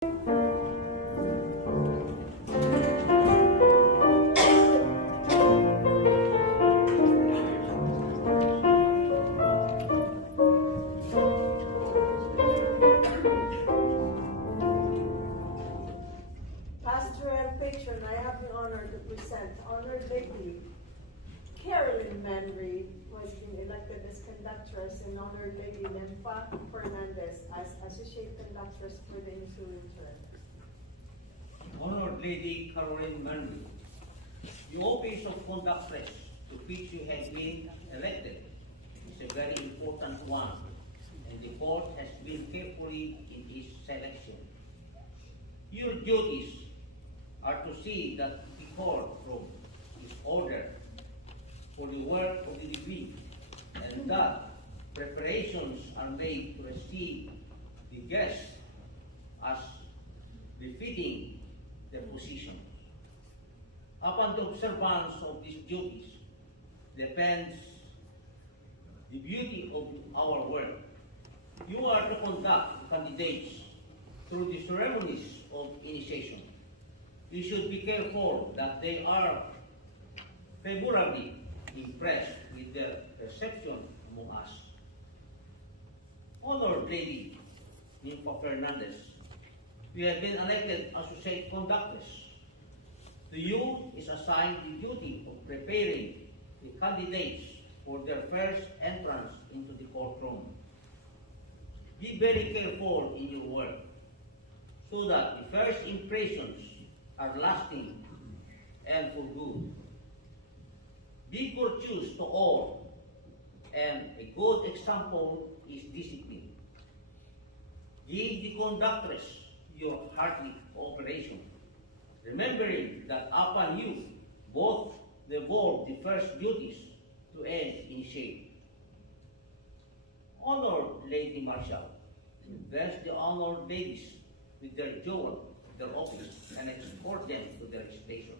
Pastoral patron, I have the honor to present Honored Lady Carolyn Manry, who has been elected as conductress, and Honored Lady Lempa Fernandez as associate conductress for the ensuing term. Honored Lady Caroline Manry, the office of conductress to which you have been elected is a very important one, and the court has been carefully in its selection. Your duties are to see that the courtroom is ordered for the work of the living, and that preparations are made to receive the guests as befitting their position. Upon the observance of these duties depends the beauty of our work. You are to conduct the candidates through the ceremonies of initiation. You should be careful that they are favorably impressed with their reception among us. Honored Lady Lempa Fernandez, you have been elected associate conductress. To you is assigned the duty of preparing the candidates for their first entrance into the courtroom. Be very careful in your work so that the first impressions are lasting and for good. Be courteous to all, and a good example is discipline. Give the conductress your hearty cooperation, remembering that upon you both devolve the first duties to initiate. Honored Lady Marshal, bless the honored ladies with their jewel, their office, and escort them to their station.